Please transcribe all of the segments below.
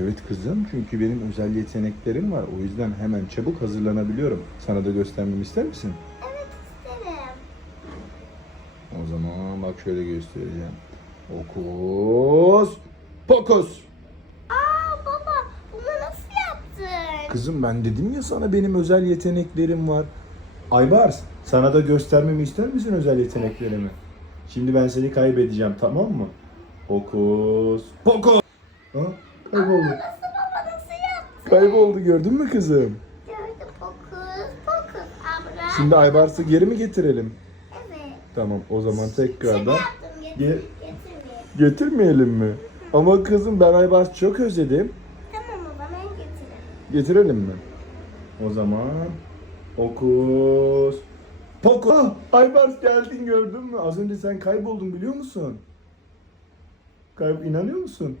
Evet kızım çünkü benim özel yeteneklerim var. O yüzden hemen çabuk hazırlanabiliyorum. Sana da göstermemi ister misin? Evet isterim. O zaman bak şöyle göstereceğim. Okus pokus. Aa baba bunu nasıl yaptın? Kızım ben dedim ya sana benim özel yeteneklerim var. Aybars sana da göstermemi ister misin özel yeteneklerimi? Şimdi ben seni kaybedeceğim tamam mı? Okus pokus. Ha, kayboldu. Baba? Kayboldu gördün mü kızım? Gördüm fokus fokus abla. Şimdi Aybars'ı geri mi getirelim? Evet. Tamam o zaman Şaka tekrardan yaptım getir, Ge- getirmeyeyim. getirmeyelim mi? Ama kızım ben Aybars'ı çok özledim. Tamam o zaman getirin. Getirelim mi? O zaman okus pokus. Ah, Aybars geldin gördün mü? Az önce sen kayboldun biliyor musun? Kayb inanıyor musun?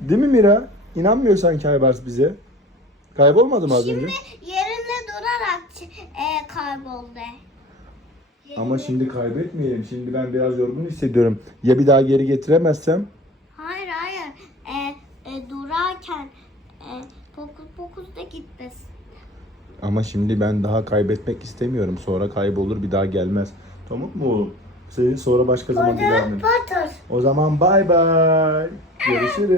Değil mi Mira? İnanmıyor sanki Aybars bize. Kaybolmadı mı az Şimdi önce? yerinde durarak e, kayboldu. Ama şimdi kaybetmeyelim. Şimdi ben biraz yorgun hissediyorum. Ya bir daha geri getiremezsem? Hayır hayır. E, e, durarken e, fokus fokus da gitmesin. Ama şimdi ben daha kaybetmek istemiyorum. Sonra kaybolur bir daha gelmez. Tamam mı oğlum? Seni sonra başka zaman dilerim. Batır. O zaman bay bay. Görüşürüz.